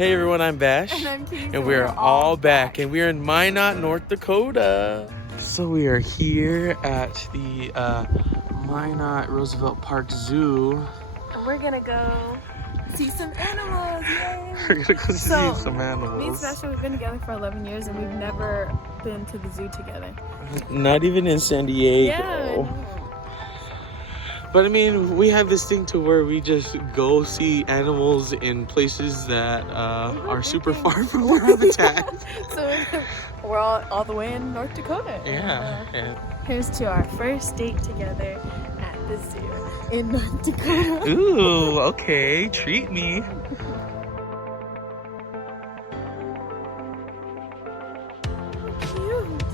Hey everyone, I'm Bash. And I'm Keeks. And we're all back. And we're in Minot, North Dakota. So we are here at the Minot Roosevelt Park Zoo. And we're gonna go see some animals. Yay! We're gonna go see some animals. Me and Sebastian, we've been together for 11 years and we've never been to the zoo together. Not even in San Diego. Yeah. But I mean, we have this thing to where we just go see animals in places that are super far from their habitat. So we're all the way in North Dakota. Yeah. Here's to our first date together at the zoo in North Dakota. Ooh, okay, treat me. Cute.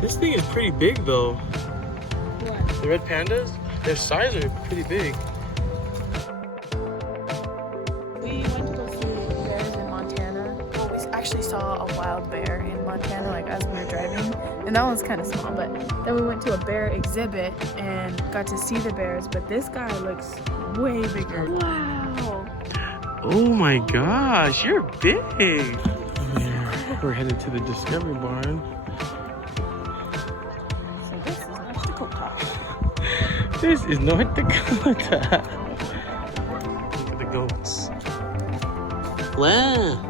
This thing is pretty big though. What? The red pandas, their size are pretty big. We went to go see bears in Montana. Well, we actually saw a wild bear in Montana, like as we were driving, and that one's kind of small. But then we went to a bear exhibit and got to see the bears. But this guy looks way bigger. Wow! Oh my gosh, you're big. Yeah, we're headed to the Discovery Barn. So this is North Dakota. This is North Dakota. Look at the goats. Wow.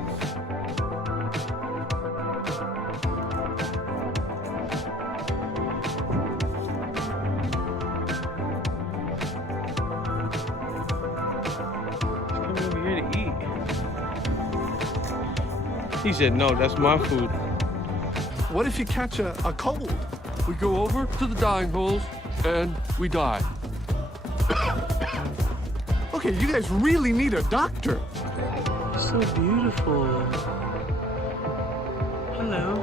He's coming over here to eat. He said, no, that's my food. What if you catch a cold? We go over to the dying holes and we die. Okay, you guys really need a doctor. So beautiful. Hello.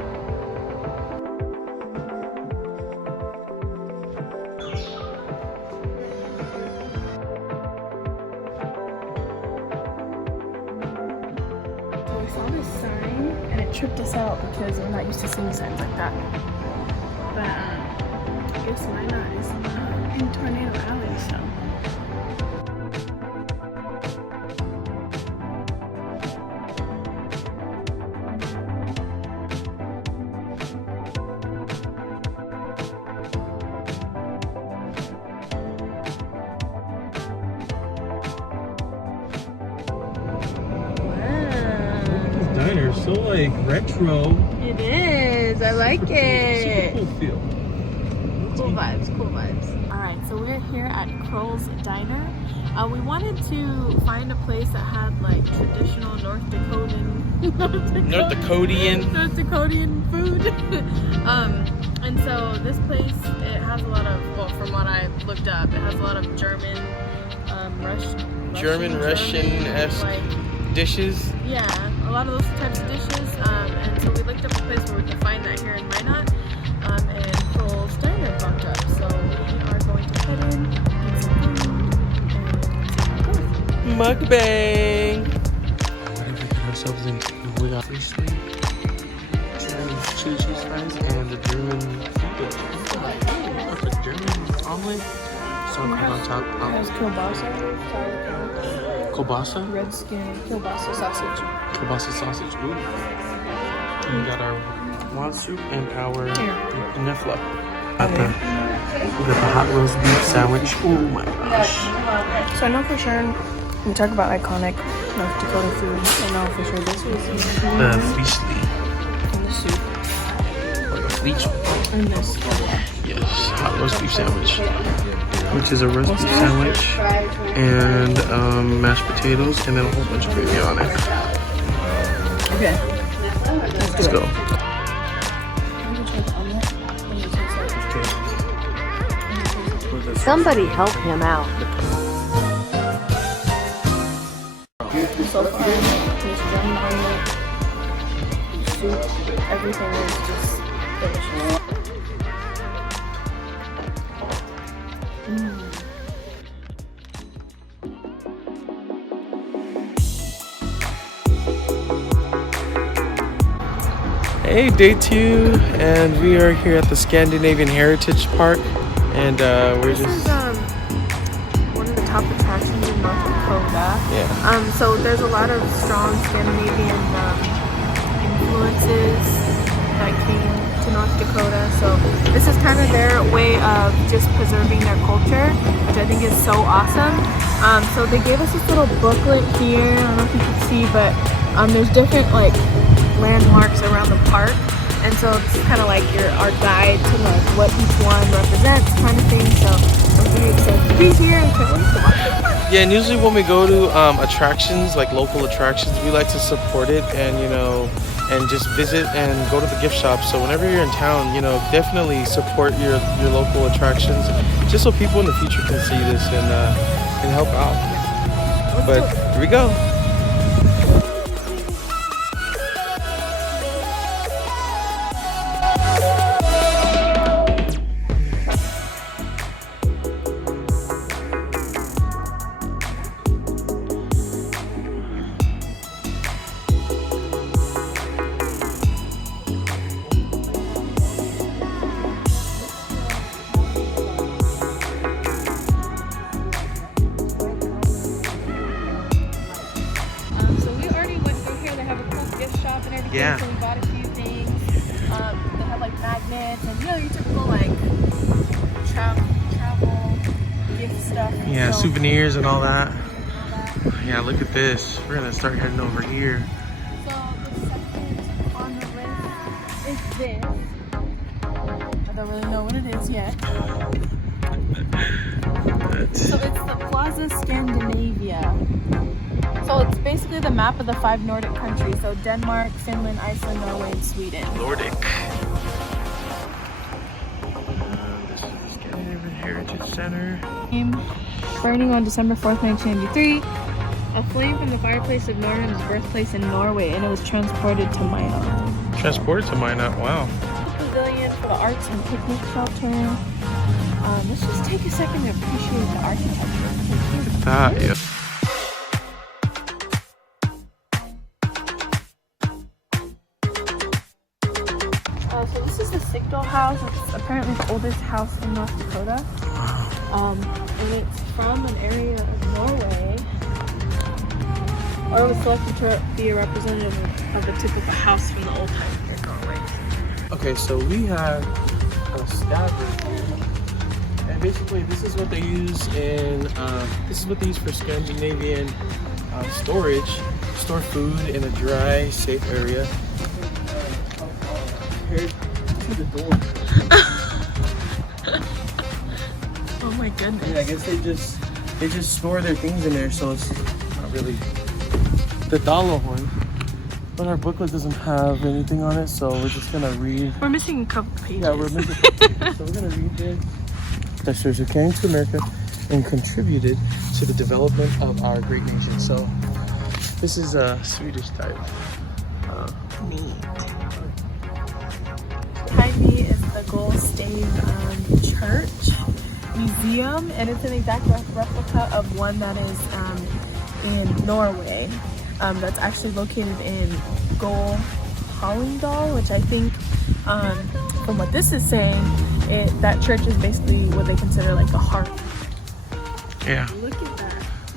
So we saw this sign and it tripped us out because we're not used to seeing signs like that. But I guess Minot is in Tornado Alley, so. Diner, so like retro. It is. I like it. Super cool feel. Cool vibes. Cool vibes. All right, so we're here at Kroll's Diner. We wanted to find a place that had like traditional North Dakotan food. And so this place, it has a lot of, well, from what I looked up, it has a lot of German, Russian-esque like, dishes. yeah, a lot of those types of dishes. And so we looked up a place where we could find that here in Minot. And Kroll's Diner popped up. So we are going to head in, get some food, and Mukbang! We got ourselves in. We got fish sweet, chili cheese fries, and the German omelet. So on top. it has kielbasa, Kielbasa? red skin kielbasa sausage. Kielbasa sausage. Ooh. And we got our wild soup and our Nefla. We got the hot roast beef sandwich. Oh my gosh. So I know for sure, when we talk about iconic North Dakota food, I know for sure this was The fleechly. and the soup Or the fleech. and this. Yes, hot roast beef sandwich. Which is a roast beef sandwich and mashed potatoes and then a whole bunch of gravy on it. Okay. Let's go. Somebody help him out. So far, this German omelet, soup, everything is just delicious. Hey, day 2, and we are here at the Scandinavian Heritage Park, and we're This just... is top attractions in North Dakota. Yeah. So there's a lot of strong Scandinavian influences that came to North Dakota. So this is kind of their way of just preserving their culture, which I think is so awesome. So they gave us this little booklet here. I don't know if you can see, but there's different like landmarks around the park. And so it's kind of like our guide to like what each one represents, kind of thing. So I'm very excited to be here and can't wait to watch it. Yeah, and usually when we go to attractions, like local attractions, we like to support it and, you know, and just visit and go to the gift shop. So whenever you're in town, you know, definitely support your local attractions, just so people in the future can see this and help out. But here we go. Yeah. So we bought a few things. They have like magnets and, you know, your typical like travel gift stuff. Yeah, so, souvenirs and all that. Yeah, look at this. We're gonna start heading over here. So the second on the list is this. I don't really know what it is yet. So it's the Plaza Scandinavia. So it's basically the map of the 5 Nordic countries. So Denmark, Finland, Iceland, Norway, and Sweden. Nordic. This is the Scandinavian Heritage Center. Burning on December 4th, 1993. A flame from the fireplace of Norden's birthplace in Norway, and it was transported to Minot. Transported to Minot, wow. Pavilion for the arts and picnic shelter. Let's just take a second to appreciate the architecture. Look at that, yeah. So this is the Sigdal house. It's apparently the oldest house in North Dakota. And it's from an area of Norway. Or it was selected to be a representative of a typical house from the old time here in Norway. Okay, so we have a stabber here. And basically this is what they use in, this is what they use for Scandinavian storage. Store food in a dry, safe area. Compared to the door. Oh my goodness. Yeah, I guess they just store their things in there, so it's not really the dollar one. But our booklet doesn't have anything on it, so we're just gonna read. We're missing a couple pages. Yeah, we're missing a couple pages. So we're gonna read this. Dutchers who came to America and contributed to the development of our great nation. So this is a Swedish type. Neat. Behind me is the Gullstave Church Museum, and it's an exact replica of one that is in Norway. That's actually located in Hallingdal, which I think, from what this is saying, that church is basically what they consider like a heart. Yeah. Look at that.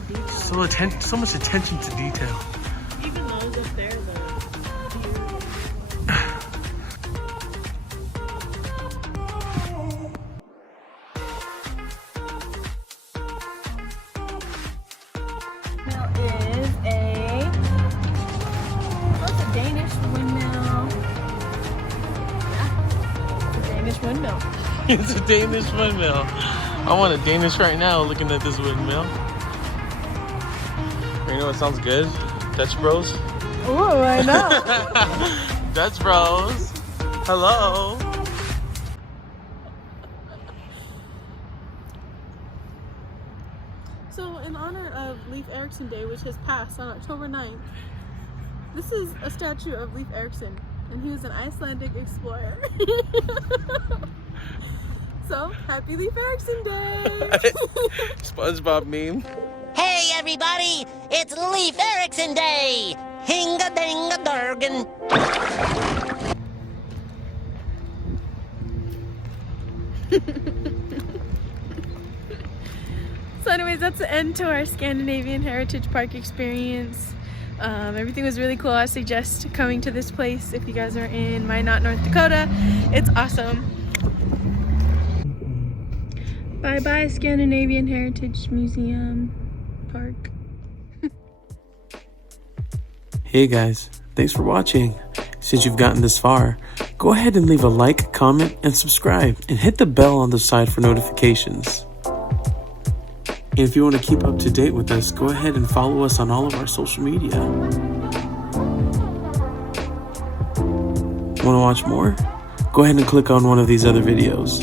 Detail. So much attention to detail. Even those up there, though. Windmill. It's a Danish windmill. I want a Danish right now looking at this windmill. You know what sounds good? Dutch Bros. Oh, I know. Dutch Bros. Hello. So in honor of Leif Erikson Day, which has passed on October 9th, this is a statue of Leif Erikson. And he was an Icelandic explorer. So, happy Leif Erikson Day! SpongeBob meme. Hey everybody, it's Leif Erikson Day! Hinga dinga durgan. So anyways, that's the end to our Scandinavian Heritage Park experience. Everything was really cool. I suggest coming to this place if you guys are in Minot, North Dakota. It's awesome. Bye bye Scandinavian Heritage Museum Park. Hey guys, thanks for watching. Since you've gotten this far, go ahead and leave a like, comment, and subscribe, and hit the bell on the side for notifications. And if you want to keep up to date with us, go ahead and follow us on all of our social media. Want to watch more? Go ahead and click on one of these other videos.